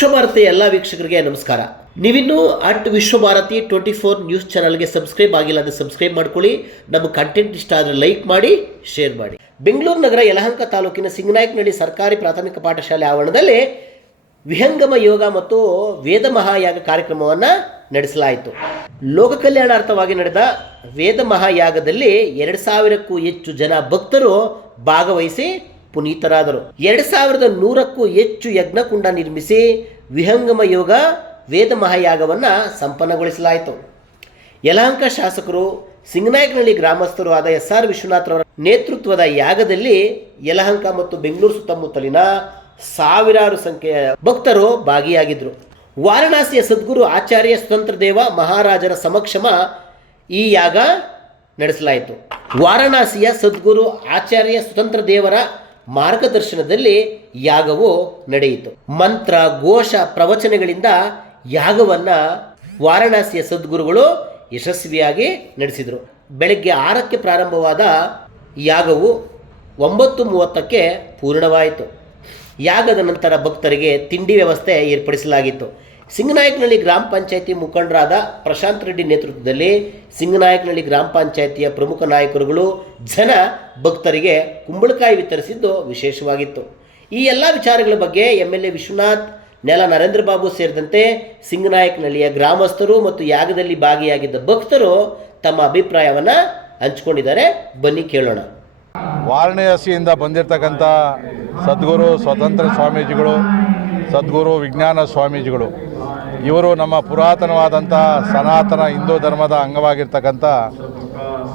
ವಿಶ್ವಭಾರತಿ ಎಲ್ಲ ವೀಕ್ಷಕರಿಗೆ ನಮಸ್ಕಾರ. ನೀವಿನ್ನೂ at Vishwabharati twenty four news ಚಾನಲ್ಗೆ ಸಬ್ಸ್ಕ್ರೈಬ್ ಆಗಿಲ್ಲ ಅಂದರೆ ಸಬ್ಸ್ಕ್ರೈಬ್ ಮಾಡ್ಕೊಳ್ಳಿ. ನಮ್ಮ ಕಂಟೆಂಟ್ ಇಷ್ಟ ಆದರೆ ಲೈಕ್ ಮಾಡಿ, ಶೇರ್ ಮಾಡಿ. ಬೆಂಗಳೂರು ನಗರ ಯಲಹಂಕ ತಾಲೂಕಿನ ಸಿಂಗನಾಯಕನಹಳ್ಳಿ ಸರ್ಕಾರಿ ಪ್ರಾಥಮಿಕ ಪಾಠಶಾಲೆ ಆವರಣದಲ್ಲಿ ವಿಹಂಗಮ ಯೋಗ ಮತ್ತು ವೇದ ಮಹಾಯಾಗ ಕಾರ್ಯಕ್ರಮವನ್ನು ನಡೆಸಲಾಯಿತು. ಲೋಕ ಕಲ್ಯಾಣಾರ್ಥವಾಗಿ ನಡೆದ ವೇದ ಮಹಾಯಾಗದಲ್ಲಿ ಎರಡು ಸಾವಿರಕ್ಕೂ ಹೆಚ್ಚು ಜನ ಭಕ್ತರು ಭಾಗವಹಿಸಿ ಪುನೀತರಾದರು. ಎರಡು ಸಾವಿರದ ನೂರಕ್ಕೂ ಹೆಚ್ಚು ಯಜ್ಞಕುಂಡ ನಿರ್ಮಿಸಿ ವಿಹಂಗಮ ಯೋಗ ವೇದ ಮಹಾಯಾಗವನ್ನು ಸಂಪನ್ನಗೊಳಿಸಲಾಯಿತು. ಯಲಹಂಕ ಶಾಸಕರು, ಸಿಂಗನಾಯಕನಹಳ್ಳಿ ಗ್ರಾಮಸ್ಥರು ಆದ ಎಸ್ ಆರ್ ವಿಶ್ವನಾಥ್ರವರ ನೇತೃತ್ವದ ಯಾಗದಲ್ಲಿ ಯಲಹಂಕ ಮತ್ತು ಬೆಂಗಳೂರು ಸುತ್ತಮುತ್ತಲಿನ ಸಾವಿರಾರು ಸಂಖ್ಯೆಯ ಭಕ್ತರು ಭಾಗಿಯಾಗಿದ್ದರು ವಾರಣಾಸಿಯ ಸದ್ಗುರು ಆಚಾರ್ಯ ಸ್ವತಂತ್ರ ದೇವ ಮಹಾರಾಜರ ಸಮಕ್ಷಮ ಈ ಯಾಗ ನಡೆಸಲಾಯಿತು. ವಾರಣಾಸಿಯ ಸದ್ಗುರು ಆಚಾರ್ಯ ಸ್ವತಂತ್ರ ದೇವರ ಮಾರ್ಗದರ್ಶನದಲ್ಲಿ ಯಾಗವು ನಡೆಯಿತು. ಮಂತ್ರ, ಘೋಷ ಪ್ರವಚನಗಳಿಂದ ಯಾಗವನ್ನು ವಾರಣಾಸಿಯ ಸದ್ಗುರುಗಳು ಯಶಸ್ವಿಯಾಗಿ ನಡೆಸಿದರು. ಬೆಳಗ್ಗೆ ಆರಕ್ಕೆ ಪ್ರಾರಂಭವಾದ ಯಾಗವು ಒಂಬತ್ತು ಮೂವತ್ತಕ್ಕೆ ಪೂರ್ಣವಾಯಿತು. ಯಾಗದ ನಂತರ ಭಕ್ತರಿಗೆ ತಿಂಡಿ ವ್ಯವಸ್ಥೆ ಏರ್ಪಡಿಸಲಾಗಿತ್ತು. ಸಿಂಗನಾಯಕನಹಳ್ಳಿ ಗ್ರಾಮ ಪಂಚಾಯಿತಿ ಮುಖಂಡರಾದ ಪ್ರಶಾಂತ್ ರೆಡ್ಡಿ ನೇತೃತ್ವದಲ್ಲಿ ಸಿಂಗನಾಯಕನಹಳ್ಳಿ ಗ್ರಾಮ ಪಂಚಾಯಿತಿಯ ಪ್ರಮುಖ ನಾಯಕರುಗಳು ಜನ ಭಕ್ತರಿಗೆ ಕುಂಬಳಕಾಯಿ ವಿತರಿಸಿದ್ದು ವಿಶೇಷವಾಗಿತ್ತು. ಈ ಎಲ್ಲ ವಿಚಾರಗಳ ಬಗ್ಗೆ ಎಂ ಎಲ್ ಎ ವಿಶ್ವನಾಥ್, ನೆಲ ನರೇಂದ್ರ ಬಾಬು ಸೇರಿದಂತೆ ಸಿಂಗನಾಯಕನಹಳ್ಳಿಯ ಗ್ರಾಮಸ್ಥರು ಮತ್ತು ಯಾಗದಲ್ಲಿ ಭಾಗಿಯಾಗಿದ್ದ ಭಕ್ತರು ತಮ್ಮ ಅಭಿಪ್ರಾಯವನ್ನು ಹಂಚಿಕೊಂಡಿದ್ದಾರೆ. ಬನ್ನಿ ಕೇಳೋಣ. ವಾರಣಾಸಿಯಿಂದ ಬಂದಿರತಕ್ಕಂಥ ಸದ್ಗುರು ಸ್ವತಂತ್ರ ಸ್ವಾಮೀಜಿಗಳು, ಸದ್ಗುರು ವಿಜ್ಞಾನ ಸ್ವಾಮೀಜಿಗಳು ಇವರು ನಮ್ಮ ಪುರಾತನವಾದಂಥ ಸನಾತನ ಹಿಂದೂ ಧರ್ಮದ ಅಂಗವಾಗಿರ್ತಕ್ಕಂಥ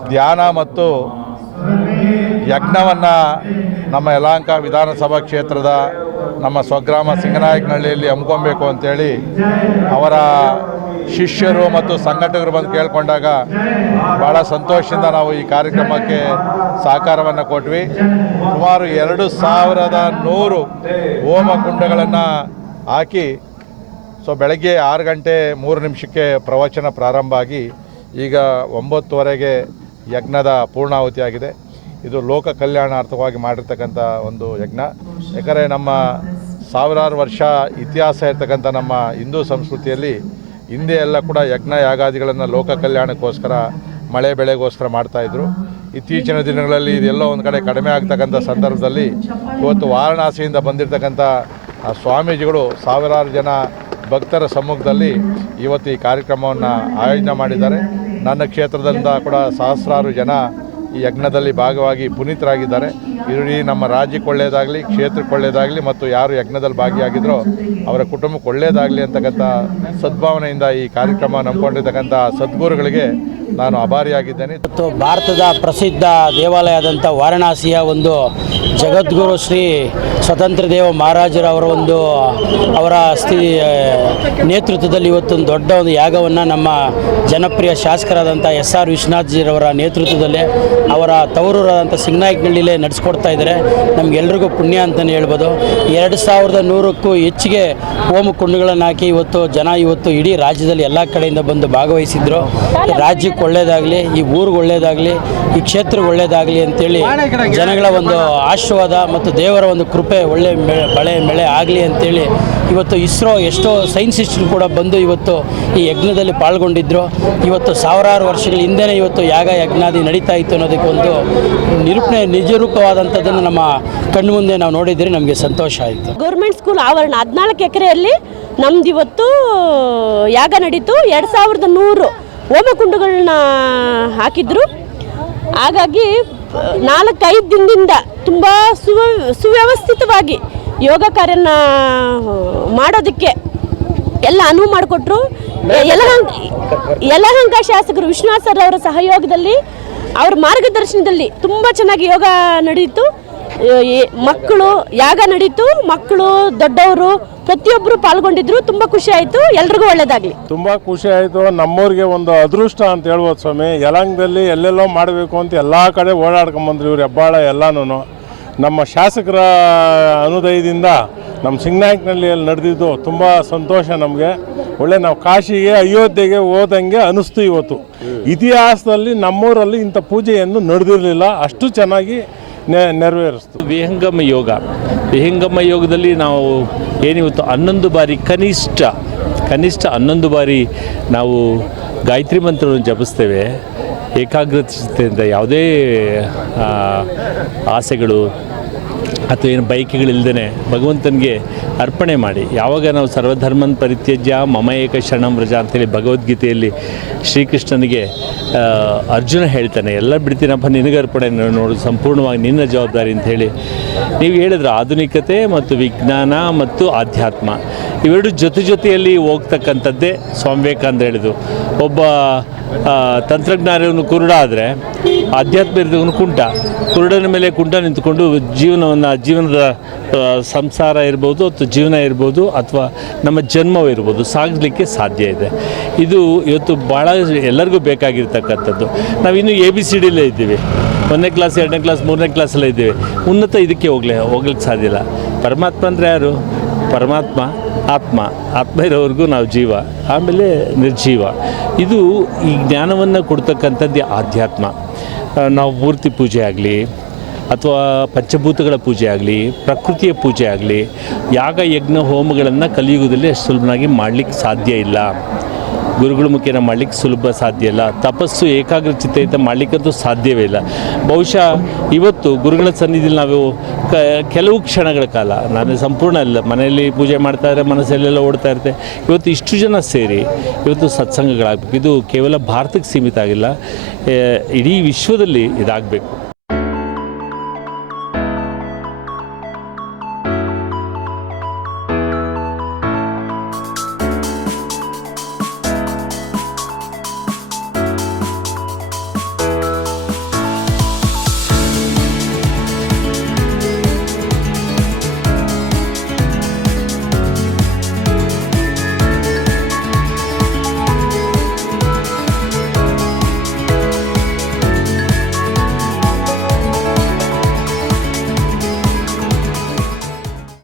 ಧ್ಯಾನ ಮತ್ತು ಯಜ್ಞವನ್ನು ನಮ್ಮ ಯಲಾಂಕ ವಿಧಾನಸಭಾ ಕ್ಷೇತ್ರದ ನಮ್ಮ ಸ್ವಗ್ರಾಮ ಸಿಂಗನಾಯಕನಹಳ್ಳಿಯಲ್ಲಿ ಹಮ್ಮಿಕೊಬೇಕು ಅಂತೇಳಿ ಅವರ ಶಿಷ್ಯರು ಮತ್ತು ಸಂಘಟಕರು ಬಂದು ಕೇಳಿಕೊಂಡಾಗ ಭಾಳ ಸಂತೋಷದಿಂದ ನಾವು ಈ ಕಾರ್ಯಕ್ರಮಕ್ಕೆ ಸಹಕಾರವನ್ನು ಕೊಟ್ವಿ. ಸುಮಾರು ಎರಡು ಸಾವಿರದ ನೂರು ಹೋಮ ಕುಂಡಗಳನ್ನು ಹಾಕಿ ಸೊ ಬೆಳಗ್ಗೆ ಆರು ಗಂಟೆ ಮೂರು ನಿಮಿಷಕ್ಕೆ ಪ್ರವಚನ ಪ್ರಾರಂಭ ಆಗಿ ಈಗ ಒಂಬತ್ತುವರೆಗೆ ಯಜ್ಞದ ಪೂರ್ಣಾಹುತಿಯಾಗಿದೆ ಇದು ಲೋಕ ಕಲ್ಯಾಣಾರ್ಥವಾಗಿ ಮಾಡಿರ್ತಕ್ಕಂಥ ಒಂದು ಯಜ್ಞ. ಯಾಕಂದರೆ ನಮ್ಮ ಸಾವಿರಾರು ವರ್ಷ ಇತಿಹಾಸ ಇರ್ತಕ್ಕಂಥ ನಮ್ಮ ಹಿಂದೂ ಸಂಸ್ಕೃತಿಯಲ್ಲಿ ಹಿಂದೆ ಎಲ್ಲ ಕೂಡ ಯಜ್ಞ ಯಾಗಾದಿಗಳನ್ನು ಲೋಕ ಕಲ್ಯಾಣಕ್ಕೋಸ್ಕರ, ಮಳೆ ಬೆಳೆಗೋಸ್ಕರ ಮಾಡ್ತಾಯಿದ್ರು ಇತ್ತೀಚಿನ ದಿನಗಳಲ್ಲಿ ಇದೆಲ್ಲ ಒಂದು ಕಡೆ ಕಡಿಮೆ ಆಗ್ತಕ್ಕಂಥ ಸಂದರ್ಭದಲ್ಲಿ ಇವತ್ತು ವಾರಣಾಸಿಯಿಂದ ಬಂದಿರತಕ್ಕಂಥ ಸ್ವಾಮೀಜಿಗಳು ಸಾವಿರಾರು ಜನ ಭಕ್ತರ ಸಮ್ಮುಖದಲ್ಲಿ ಇವತ್ತು ಈ ಕಾರ್ಯಕ್ರಮವನ್ನು ಆಯೋಜನೆ ಮಾಡಿದ್ದಾರೆ. ನನ್ನ ಕ್ಷೇತ್ರದಿಂದ ಕೂಡ ಸಹಸ್ರಾರು ಜನ ಈ ಯಜ್ಞದಲ್ಲಿ ಭಾಗವಾಗಿ ಪುನೀತರಾಗಿದ್ದಾರೆ. ಇಡೀ ನಮ್ಮ ರಾಜ್ಯಕ್ಕೆ ಒಳ್ಳೆಯದಾಗಲಿ, ಕ್ಷೇತ್ರಕ್ಕೆ ಒಳ್ಳೆಯದಾಗಲಿ ಮತ್ತು ಯಾರು ಯಜ್ಞದಲ್ಲಿ ಭಾಗಿಯಾಗಿದ್ದರೋ ಅವರ ಕುಟುಂಬಕ್ಕೆ ಒಳ್ಳೆಯದಾಗಲಿ ಅಂತಕ್ಕಂಥ ಸದ್ಭಾವನೆಯಿಂದ ಈ ಕಾರ್ಯಕ್ರಮ ನಂಬಿಕೊಂಡಿರ್ತಕ್ಕಂಥ ಸದ್ಗುರುಗಳಿಗೆ ನಾನು ಅಭಾರಿಯಾಗಿದ್ದೇನೆ. ಮತ್ತು ಭಾರತದ ಪ್ರಸಿದ್ಧ ದೇವಾಲಯದಂಥ ವಾರಣಾಸಿಯ ಒಂದು ಜಗದ್ಗುರು ಶ್ರೀ ಸ್ವತಂತ್ರ ದೇವ ಮಹಾರಾಜರವರ ಒಂದು, ಅವರ ಸ್ಥಿ, ನೇತೃತ್ವದಲ್ಲಿ ಇವತ್ತೊಂದು ದೊಡ್ಡ ಒಂದು ಯಾಗವನ್ನು ನಮ್ಮ ಜನಪ್ರಿಯ ಶಾಸಕರಾದಂಥ ಎಸ್ ಆರ್ ವಿಶ್ವನಾಥ್ಜಿರವರ ನೇತೃತ್ವದಲ್ಲಿ ಅವರ ತವರೂರಾದಂಥ ಸಿಂಗನಾಯಕನಹಳ್ಳಿಲೇ ನಡೆಸ್ಕೊಡ್ತಾ ಇದ್ದಾರೆ. ನಮಗೆಲ್ರಿಗೂ ಪುಣ್ಯ ಅಂತಲೇ ಹೇಳ್ಬೋದು. ಎರಡು ಸಾವಿರದ ನೂರಕ್ಕೂ ಹೆಚ್ಚಿಗೆ ಹೋಮ ಕುಂಡಗಳನ್ನು ಹಾಕಿ ಇವತ್ತು ಜನ ಇವತ್ತು ಇಡೀ ರಾಜ್ಯದಲ್ಲಿ ಎಲ್ಲ ಕಡೆಯಿಂದ ಬಂದು ಭಾಗವಹಿಸಿದ್ರು. ರಾಜ್ಯಕ್ಕೆ ಒಳ್ಳೆಯದಾಗಲಿ ಈ ಊರಿಗೆ ಒಳ್ಳೇದಾಗಲಿ, ಈ ಕ್ಷೇತ್ರಕ್ಕೆ ಒಳ್ಳೇದಾಗಲಿ ಅಂತೇಳಿ ಜನಗಳ ಒಂದು ಆಶೀರ್ವಾದ ಮತ್ತು ದೇವರ ಒಂದು ಕೃಪೆ ಒಳ್ಳೆ ಮೆ- ಬಳೆ ಮಳೆ ಆಗಲಿ ಅಂತೇಳಿ ಇವತ್ತು ಇಸ್ರೋ ಎಷ್ಟೋ ಸೈನ್ಸಿಸ್ಟ್ರು ಕೂಡ ಬಂದು ಇವತ್ತು ಈ ಯಜ್ಞದಲ್ಲಿ ಪಾಲ್ಗೊಂಡಿದ್ರು. ಇವತ್ತು ಸಾವಿರಾರು ವರ್ಷಗಳ ಹಿಂದೆನೇ ಇವತ್ತು ಯಾಗ ಯಜ್ಞಾದಿ ನಡೀತಾ ಇತ್ತು ಅನ್ನೋದಕ್ಕೆ ಒಂದು ನಿರೂಪಣೆ, ನಿಜರೂಪವಾದಂಥದ್ದನ್ನು ನಮ್ಮ ಕಣ್ಣು ಮುಂದೆ ನಾವು ನೋಡಿದರೆ ನಮಗೆ ಸಂತೋಷ ಆಯಿತು. ಗೌರ್ಮೆಂಟ್ ಸ್ಕೂಲ್ ಆವರಣ ಹದಿನಾಲ್ಕು ಎಕರೆಯಲ್ಲಿ ನಮ್ದು ಇವತ್ತು ಯಾಗ ನಡೀತು. ಎರಡು ಸಾವಿರದ ನೂರು ಹೋಮಕುಂಡಗಳನ್ನ ಹಾಕಿದ್ರು. ಹಾಗಾಗಿ ನಾಲ್ಕೈದು ದಿನದಿಂದ ತುಂಬ ಸುವ, ಸುವ್ಯವಸ್ಥಿತವಾಗಿ ಯೋಗ ಕಾರ್ಯನ ಮಾಡೋದಕ್ಕೆ ಎಲ್ಲ ಅನುವು ಮಾಡಿಕೊಟ್ರು. ಯಲಹಂಕ ಯಲಹಂಕ ಶಾಸಕರು ವಿಶ್ವನಾಥ್ ಸರ್ ಅವರ ಸಹಯೋಗದಲ್ಲಿ ಅವ್ರ ಮಾರ್ಗದರ್ಶನದಲ್ಲಿ ತುಂಬ ಚೆನ್ನಾಗಿ ಯೋಗ ನಡೆಯಿತು. ಮಕ್ಕಳು ಯಾಗ ನಡೀತು, ಮಕ್ಕಳು ದೊಡ್ಡವರು ಪ್ರತಿಯೊಬ್ಬರು ಪಾಲ್ಗೊಂಡಿದ್ರು, ತುಂಬಾ ಖುಷಿ ಆಯಿತು, ಎಲ್ರಿಗೂ ಒಳ್ಳೇದಾಗಲಿ. ತುಂಬಾ ಖುಷಿ ಆಯಿತು. ನಮ್ಮೂರಿಗೆ ಒಂದು ಅದೃಷ್ಟ ಅಂತ ಹೇಳ್ಬೋದು ಸ್ವಾಮಿ. ಯಲಂಗದಲ್ಲಿ ಎಲ್ಲೆಲ್ಲೋ ಮಾಡಬೇಕು ಅಂತ ಎಲ್ಲ ಕಡೆ ಓಡಾಡ್ಕೊಂಬಂದ್ರು ಇವ್ರು ಹೆಬ್ಬಾಳ ಎಲ್ಲಾನು ನಮ್ಮ ಶಾಸಕರ ಅನುದಯದಿಂದ ನಮ್ಮ ಸಿಂಗನಾಯಕನಹಳ್ಳಿಯಲ್ಲಿ ನಡೆದಿದ್ದು ತುಂಬ ಸಂತೋಷ ನಮಗೆ. ಒಳ್ಳೆ ನಾವು ಕಾಶಿಗೆ, ಅಯೋಧ್ಯೆಗೆ ಹೋದಂಗೆ ಅನಿಸ್ತು ಇವತ್ತು. ಇತಿಹಾಸದಲ್ಲಿ ನಮ್ಮೂರಲ್ಲಿ ಇಂಥ ಪೂಜೆಯನ್ನು ನಡೆದಿರಲಿಲ್ಲ. ಅಷ್ಟು ಚೆನ್ನಾಗಿ ನೆರವೇರಿಸ್ತು. ವಿಹಂಗಮ ಯೋಗ. ವಿಹಂಗಮ ಯೋಗದಲ್ಲಿ ನಾವು ಏನಿವತ್ತು ಹನ್ನೊಂದು ಬಾರಿ ಕನಿಷ್ಠ ಕನಿಷ್ಠ ಹನ್ನೊಂದು ಬಾರಿ ನಾವು ಗಾಯತ್ರಿ ಮಂತ್ರವನ್ನು ಜಪಿಸ್ತೇವೆ. ಏಕಾಗ್ರತೆಯಿಂದ ಯಾವುದೇ ಆಸೆಗಳು ಅಥವಾ ಏನು ಬೈಕ್ಗಳಿಲ್ದೇ ಭಗವಂತನಿಗೆ ಅರ್ಪಣೆ ಮಾಡಿ. ಯಾವಾಗ ನಾವು ಸರ್ವಧರ್ಮನ್ ಪರಿತ್ಯಜ್ಯ ಮಮ ಏಕ ಶರಣಂ ವ್ರಜ ಅಂತೇಳಿ ಭಗವದ್ಗೀತೆಯಲ್ಲಿ ಶ್ರೀಕೃಷ್ಣನಿಗೆ ಅರ್ಜುನ ಹೇಳ್ತಾನೆ, ಎಲ್ಲ ಬಿಡ್ತೀನಪ್ಪ, ನಿನಗೆ ಅರ್ಪಣೆ ನೋಡು, ಸಂಪೂರ್ಣವಾಗಿ ನಿನ್ನ ಜವಾಬ್ದಾರಿ ಅಂತ ಹೇಳಿ. ನೀವು ಹೇಳಿದ್ರೆ ಆಧುನಿಕತೆ ಮತ್ತು ವಿಜ್ಞಾನ ಮತ್ತು ಆಧ್ಯಾತ್ಮ, ಇವೆರಡು ಜೊತೆ ಜೊತೆಯಲ್ಲಿ ಹೋಗ್ತಕ್ಕಂಥದ್ದೇ ಸ್ವಾಮಿ ವಿವೇಕಾನಂದ ಹೇಳಿದ್ರು ಒಬ್ಬ ತಂತ್ರಜ್ಞಾನವನ್ನು ಕುರುಡ ಆದರೆ ಆಧ್ಯಾತ್ಮ ಇರಿದವನು ಕುಂಟ ಕುರುಡನ ಮೇಲೆ ಕುಂಟ ನಿಂತುಕೊಂಡು ಜೀವನವನ್ನು, ಜೀವನದ ಸಂಸಾರ ಇರ್ಬೋದು ಅಥವಾ ಜೀವನ ಇರ್ಬೋದು ಅಥವಾ ನಮ್ಮ ಜನ್ಮವಿರ್ಬೋದು ಸಾಗಲಿಕ್ಕೆ ಸಾಧ್ಯ ಇದೆ. ಇದು ಇವತ್ತು ಭಾಳ ಎಲ್ಲರಿಗೂ ಬೇಕಾಗಿರ್ತಕ್ಕಂಥದ್ದು. ನಾವಿನ್ನೂ ಎ ಬಿ ಸಿ ಡಿಲೇ ಇದ್ದೀವಿ. ಒಂದನೇ ಕ್ಲಾಸ್ ಎರಡನೇ ಕ್ಲಾಸ್ ಮೂರನೇ ಕ್ಲಾಸಲ್ಲೇ ಇದ್ದೀವಿ. ಉನ್ನತ ಇದಕ್ಕೆ ಹೋಗ್ಲಿ, ಹೋಗ್ಲಿಕ್ಕೆ ಸಾಧ್ಯ ಇಲ್ಲ. ಪರಮಾತ್ಮ ಅಂದರೆ ಯಾರು? ಪರಮಾತ್ಮ, ಆತ್ಮ ಆತ್ಮ ಇರೋವರೆಗೂ ನಾವು ಜೀವ, ಆಮೇಲೆ ನಿರ್ಜೀವ. ಇದು ಈ ಜ್ಞಾನವನ್ನು ಕೊಡ್ತಕ್ಕಂಥದ್ದು ಆಧ್ಯಾತ್ಮ. ನಾವು ಮೂರ್ತಿ ಪೂಜೆ ಆಗಲಿ, ಅಥವಾ ಪಂಚಭೂತಗಳ ಪೂಜೆ ಆಗಲಿ, ಪ್ರಕೃತಿಯ ಪೂಜೆ ಆಗಲಿ, ಯಾಗ, ಯಜ್ಞ, ಹೋಮಗಳನ್ನು ಕಲಿಯುಗದಲ್ಲಿ ಸುಲಭನಾಗಿ ಮಾಡಲಿಕ್ಕೆ ಸಾಧ್ಯ ಇಲ್ಲ. ಗುರುಗಳ ಮುಖೇನ ಮಾಡಲಿಕ್ಕೆ ಸುಲಭ ಸಾಧ್ಯ ಇಲ್ಲ. ತಪಸ್ಸು ಏಕಾಗ್ರ ಚಿತ್ತಯುತ ಮಾಡಲಿಕ್ಕಂತೂ ಸಾಧ್ಯವೇ ಇಲ್ಲ. ಬಹುಶಃ ಇವತ್ತು ಗುರುಗಳ ಸನ್ನಿಧಿಯಲ್ಲಿ ನಾವು ಕ, ಕೆಲವು ಕ್ಷಣಗಳ ಕಾಲ, ನಾನು ಸಂಪೂರ್ಣ ಇಲ್ಲ ಮನೆಯಲ್ಲಿ ಪೂಜೆ ಮಾಡ್ತಾ ಇದ್ರೆ ಮನಸ್ಸಲ್ಲೆಲ್ಲ ಓಡ್ತಾ ಇರುತ್ತೆ. ಇವತ್ತು ಇಷ್ಟು ಜನ ಸೇರಿ ಇವತ್ತು ಸತ್ಸಂಗಗಳಾಗಬೇಕು. ಇದು ಕೇವಲ ಭಾರತಕ್ಕೆ ಸೀಮಿತ ಆಗಿಲ್ಲ. ಇಡೀ ವಿಶ್ವದಲ್ಲಿ ಇದಾಗಬೇಕು.